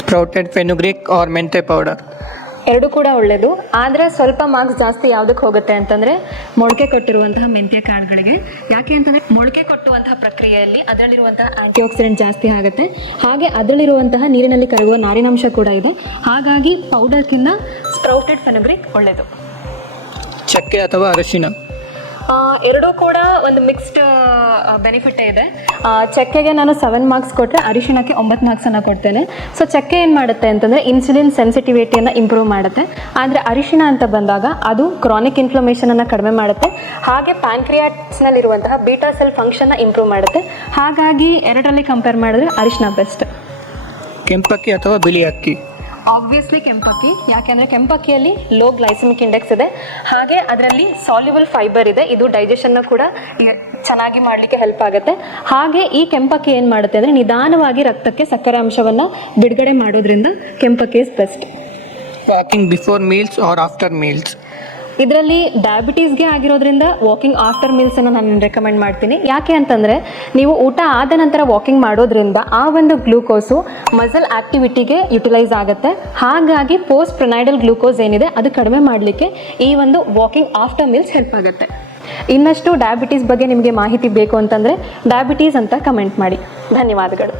Sprouted ಫೆನುಗ್ರಿಕ್ R ಮೆಂತೆ powder. ಎರಡು ಕೂಡ ಒಳ್ಳೆಯದು. ಆದರೆ ಸ್ವಲ್ಪ ಮಾರ್ಕ್ಸ್ ಜಾಸ್ತಿ ಯಾವುದಕ್ಕೆ ಹೋಗುತ್ತೆ ಅಂತಂದರೆ ಮೊಳಕೆ ಕೊಟ್ಟಿರುವಂತಹ ಮೆಂತ್ಯ ಕಾಳುಗಳಿಗೆ. ಯಾಕೆ ಅಂತಂದರೆ ಮೊಳಕೆ ಕೊಟ್ಟುವಂತಹ ಪ್ರಕ್ರಿಯೆಯಲ್ಲಿ ಅದರಲ್ಲಿರುವಂತಹ ಆ್ಯಂಟಿ ಆಕ್ಸಿಡೆಂಟ್ ಜಾಸ್ತಿ ಆಗುತ್ತೆ. ಹಾಗೆ ಅದರಲ್ಲಿರುವಂತಹ ನೀರಿನಲ್ಲಿ ಕರಗುವ ನಾರಿನಾಂಶ ಕೂಡ ಇದೆ. ಹಾಗಾಗಿ ಪೌಡರ್ಗಿಂತ ಸ್ಪ್ರೌಟೆಡ್ ಫೆನುಗ್ರಿಕ್ ಒಳ್ಳೆಯದು. ಚಕ್ಕೆ ಅಥವಾ ಅರಿಶಿನ? ಎರಡೂ ಕೂಡ ಒಂದು ಮಿಕ್ಸ್ಡ್ ಬೆನಿಫಿಟ್ ಇದೆ. ಚಕ್ಕೆಗೆ ನಾನು 7 ಮಾರ್ಕ್ಸ್ ಕೊಟ್ಟರೆ ಅರಿಶಿಣಕ್ಕೆ 9 ಮಾರ್ಕ್ಸನ್ನು ಕೊಡ್ತೇನೆ. ಸೊ ಚಕ್ಕೆ ಏನು ಮಾಡುತ್ತೆ ಅಂತಂದರೆ ಇನ್ಸುಲಿನ್ ಸೆನ್ಸಿಟಿವಿಟಿಯನ್ನು ಇಂಪ್ರೂವ್ ಮಾಡುತ್ತೆ. ಆದರೆ ಅರಿಶಿಣ ಅಂತ ಬಂದಾಗ ಅದು ಕ್ರಾನಿಕ್ ಇನ್ಫ್ಲಮೇಷನನ್ನು ಕಡಿಮೆ ಮಾಡುತ್ತೆ. ಹಾಗೆ ಪ್ಯಾಂಕ್ರಿಯಾಟ್ಸ್ನಲ್ಲಿರುವಂತಹ ಬೀಟಾ ಸೆಲ್ ಫಂಕ್ಷನ್ನ ಇಂಪ್ರೂವ್ ಮಾಡುತ್ತೆ. ಹಾಗಾಗಿ ಎರಡರಲ್ಲಿ ಕಂಪೇರ್ ಮಾಡಿದ್ರೆ ಅರಿಶಿಣ ಬೆಸ್ಟ್. ಕೆಂಪಕ್ಕಿ ಅಥವಾ ಬಿಳಿ ಅಕ್ಕಿ? ಆಬ್ವಿಯಸ್ಲಿ ಕೆಂಪಕ್ಕಿ. ಯಾಕೆಂದರೆ ಕೆಂಪಕ್ಕಿಯಲ್ಲಿ ಲೋ ಗ್ಲೈಸಮಿಕ್ ಇಂಡೆಕ್ಸ್ ಇದೆ. ಹಾಗೆ ಅದರಲ್ಲಿ ಸಾಲ್ಯುಬಲ್ ಫೈಬರ್ ಇದೆ. ಇದು ಡೈಜೆಷನ್ನ ಕೂಡ ಚೆನ್ನಾಗಿ ಮಾಡಲಿಕ್ಕೆ ಹೆಲ್ಪ್ ಆಗುತ್ತೆ. ಹಾಗೆ ಈ ಕೆಂಪಕ್ಕಿ ಏನು ಮಾಡುತ್ತೆ ಅಂದರೆ ನಿಧಾನವಾಗಿ ರಕ್ತಕ್ಕೆ ಸಕ್ಕರೆ ಅಂಶವನ್ನು ಬಿಡುಗಡೆ ಮಾಡೋದ್ರಿಂದ ಕೆಂಪಕ್ಕಿ is best. Walking before meals or after meals? ಇದರಲ್ಲಿ ಡಯಾಬಿಟೀಸ್ಗೆ ಆಗಿರೋದ್ರಿಂದ ವಾಕಿಂಗ್ ಆಫ್ಟರ್ ಮೀಲ್ಸನ್ನು ನಾನು ರೆಕಮೆಂಡ್ ಮಾಡ್ತೀನಿ. ಯಾಕೆ ಅಂತಂದರೆ ನೀವು ಊಟ ಆದ ನಂತರ ವಾಕಿಂಗ್ ಮಾಡೋದ್ರಿಂದ ಆ ಒಂದು ಗ್ಲೂಕೋಸು ಮಸಲ್ ಆ್ಯಕ್ಟಿವಿಟಿಗೆ ಯುಟಿಲೈಸ್ ಆಗುತ್ತೆ. ಹಾಗಾಗಿ ಪೋಸ್ಟ್ ಪ್ರಿನೈಡಲ್ ಗ್ಲೂಕೋಸ್ ಏನಿದೆ ಅದು ಕಡಿಮೆ ಮಾಡಲಿಕ್ಕೆ ಈ ಒಂದು ವಾಕಿಂಗ್ ಆಫ್ಟರ್ ಮೀಲ್ಸ್ ಹೆಲ್ಪ್ ಆಗುತ್ತೆ. ಇನ್ನಷ್ಟು ಡಯಾಬಿಟೀಸ್ ಬಗ್ಗೆ ನಿಮಗೆ ಮಾಹಿತಿ ಬೇಕು ಅಂತಂದರೆ ಡಯಾಬಿಟೀಸ್ ಅಂತ ಕಮೆಂಟ್ ಮಾಡಿ. ಧನ್ಯವಾದಗಳು.